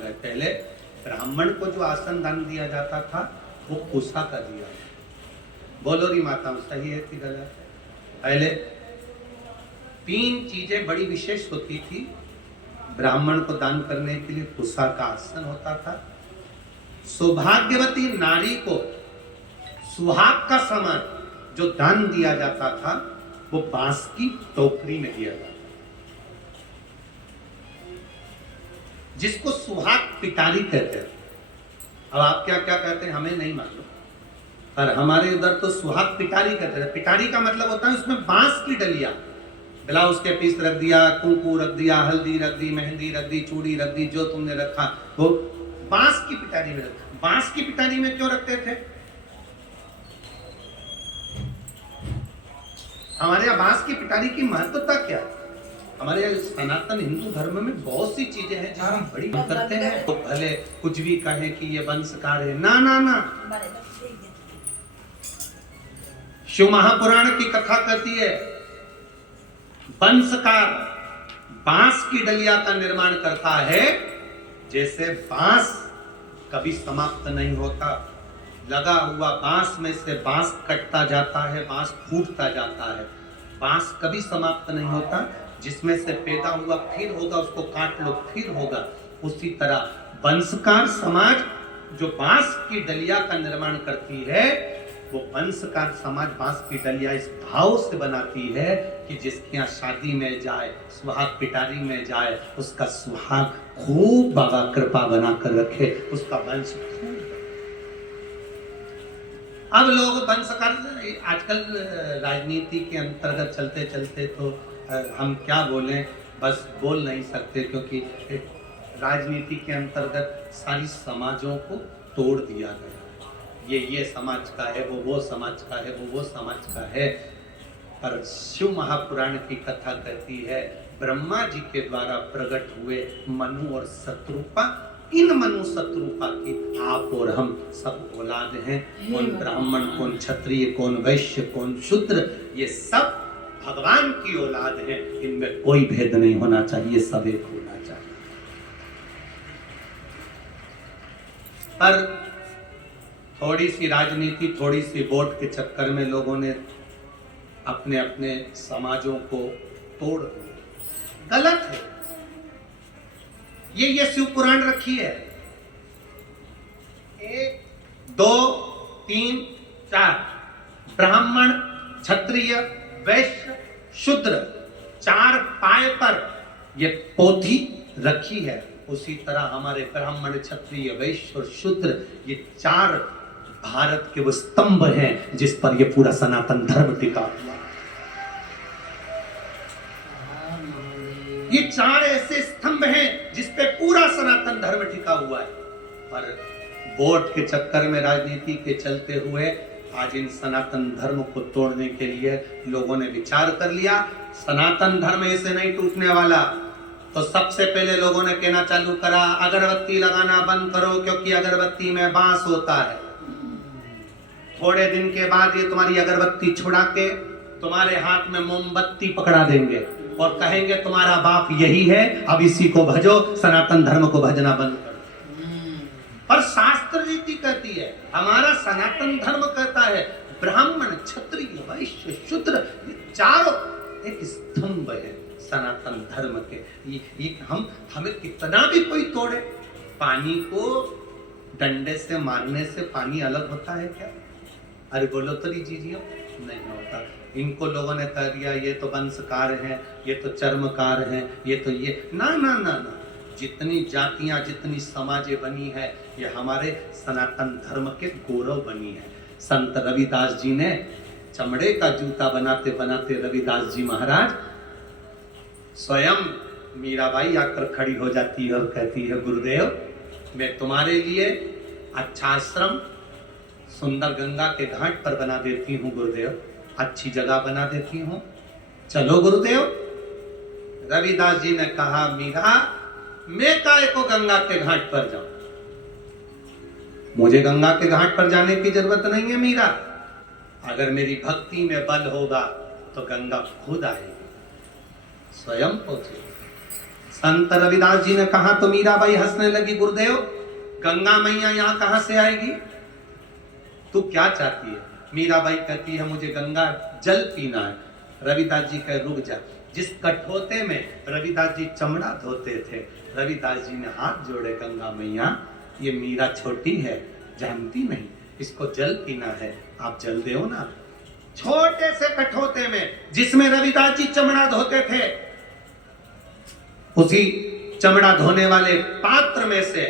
गए। पहले ब्राह्मण को जो आसन दान दिया जाता था वो कुशा का दिया। बोलो री माता, सही है कि गलत है? पहले 3 चीजें बड़ी विशेष होती थी। ब्राह्मण को दान करने के लिए कुशा का आसन होता था। सौभाग्यवती नारी को सुहाग का सामान जो दान दिया जाता था वो बांस की टोकरी में दिया जाता, जिसको सुहाग पिटारी कहते हैं। अब आप क्या क्या कहते हैं हमें नहीं मालूम, पर हमारे उधर तो सुहाग पिटारी कहते हैं। पिटारी का मतलब होता है उसमें बांस की डलिया, ब्लाउज के पीस रख दिया, कुंकू रख दिया, हल्दी रख दी, मेहंदी रख दी, चूड़ी रख दी, जो तुमने रखा वो बांस की पिटारी में रखा। बांस की पिटारी में क्यों रखते थे? हमारे यहाँ बांस की पिटारी की महत्वता क्या है? हमारे सनातन हिंदू धर्म में बहुत सी चीजें हैं जहाँ हम बड़ी करते हैं। तो भले कुछ भी कहे कि ये वंशकार है, ना ना ना। शिव महापुराण की कथा कहती है वंशकार बांस की डलिया का निर्माण करता है। जैसे बांस कभी समाप्त नहीं होता, लगा हुआ बांस में से बांस कटता जाता है, बांस फूटता जाता है, बांस कभी समाप्त नहीं होता। जिसमें से पैदा हुआ फिर होगा, उसको काट लो फिर होगा। उसी तरह वंशकार समाज जो बांस की डलिया का निर्माण करती है, वो वंशकार समाज बांस की डलिया इस भाव से बनाती है कि जिसके यहाँ शादी में जाए, सुहाग पिटारी में जाए, उसका सुहाग खूब बाबा कृपा बनाकर रखे, उसका वंश खूब। अब लोग वंशकार आजकल राजनीति के अंतर्गत चलते चलते तो हम क्या बोलें, बस बोल नहीं सकते, क्योंकि राजनीति के अंतर्गत सारी समाजों को तोड़ दिया गया। ये समाज का है, वो समाज का है, वो समाज का है। पर शिव महापुराण की कथा कहती है ब्रह्मा जी के द्वारा प्रकट हुए मनु और शत्रुपा, इन मनु शत्रुपा की आप और हम सब औलाद हैं। कौन ब्राह्मण, कौन क्षत्रिय, कौन वैश्य, कौन शूद्र, ये सब भगवान की औलाद है। इनमें कोई भेद नहीं होना चाहिए, सब एक होना चाहिए। पर थोड़ी सी राजनीति, थोड़ी सी वोट के चक्कर में लोगों ने अपने अपने समाजों को तोड़ दिया। गलत है। ये शिव पुराण रखी है। 1 2 3 4 ब्राह्मण, क्षत्रिय, वैश्य, शूद्र, 4 पाए पर ये पोथी रखी है। उसी तरह हमारे ब्राह्मण, क्षत्रिय, वैश्य और शूद्र, ये 4 भारत के वो स्तंभ हैं जिस पर ये पूरा सनातन धर्म टिका हुआ। ये 4 ऐसे स्तंभ हैं जिस पे पूरा सनातन धर्म टिका हुआ है। पर वोट के चक्कर में, राजनीति के चलते हुए आज इन सनातन धर्म को तोड़ने के लिए लोगों ने विचार कर लिया सनातन धर्म ऐसे नहीं टूटने वाला। तो सबसे पहले लोगों ने कहना चालू करा अगरबत्ती लगाना बंद करो, क्योंकि अगरबत्ती में बांस होता है। थोड़े दिन के बाद ये तुम्हारी अगरबत्ती छुड़ा के तुम्हारे हाथ में मोमबत्ती पकड़ा देंगे और कहेंगे तुम्हारा बाप यही है, अब इसी को भजो, सनातन धर्म को भजना बंद करो। पर शास्त्र रीति कहती है, हमारा सनातन धर्म कहता है ब्राह्मण, क्षत्रिय, वैश्य, शूद्र, ये 4 एक स्तंभ है सनातन धर्म के। ये हमें कितना भी कोई तोड़े, पानी को डंडे से मारने से पानी अलग होता है क्या? अरे बोलो तो दीजिए, नहीं होता। इनको लोगों ने कह दिया ये तो वंशकार हैं, ये तो चर्मकार हैं, ये तो ये ना ना ना ना। जितनी जातियां, जितनी समाजें बनी है, ये हमारे सनातन धर्म के गौरव बनी है। संत रविदास जी ने चमड़े का जूता बनाते बनाते रविदास जी महाराज स्वयं मीराबाई आकर खड़ी हो जाती है और कहती है गुरुदेव, मैं तुम्हारे लिए अच्छा आश्रम सुंदर गंगा के घाट पर बना देती हूँ गुरुदेव, अच्छी जगह बना देती हूँ, चलो गुरुदेव। रविदास जी ने कहा मीरा, मैं काय को गंगा के घाट पर जाऊं, मुझे गंगा के घाट पर जाने की जरूरत नहीं है मीरा। अगर मेरी भक्ति में बल होगा तो गंगा खुद आएगी, स्वयं पहुंचेगी। संत रविदास जी ने कहा तो मीराबाई हंसने लगी, गुरुदेव गंगा मैया यहाँ कहां से आएगी? तू क्या चाहती है? मीराबाई कहती है मुझे गंगा जल पीना है। रविदास जी कहे रुक जा। जिस कठोते में रविदास जी चमड़ा धोते थे, रविदास जी ने हाथ जोड़े, गंगा मैया ये मीरा छोटी है, जानती नहीं, इसको जल पीना है, आप जल दो ना। छोटे से कठोते में जिसमें रविदास जी चमड़ा धोते थे, उसी चमड़ा धोने वाले पात्र में से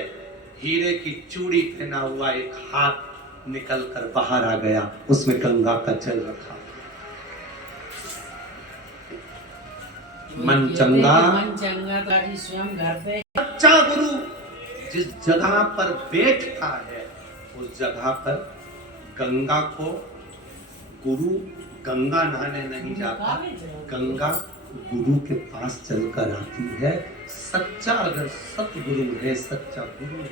हीरे की चूड़ी पहना हुआ एक हाथ निकल कर बाहर आ गया, उसमें गंगा का जल रखा। मन चंगा स्वयं घर पे। सच्चा गुरु जिस जगह पर बैठता है, उस जगह पर गंगा को, गुरु गंगा नहाने नहीं जाता, गंगा गुरु के पास चलकर आती है। सच्चा अगर सतगुरु है, सच्चा गुरु है,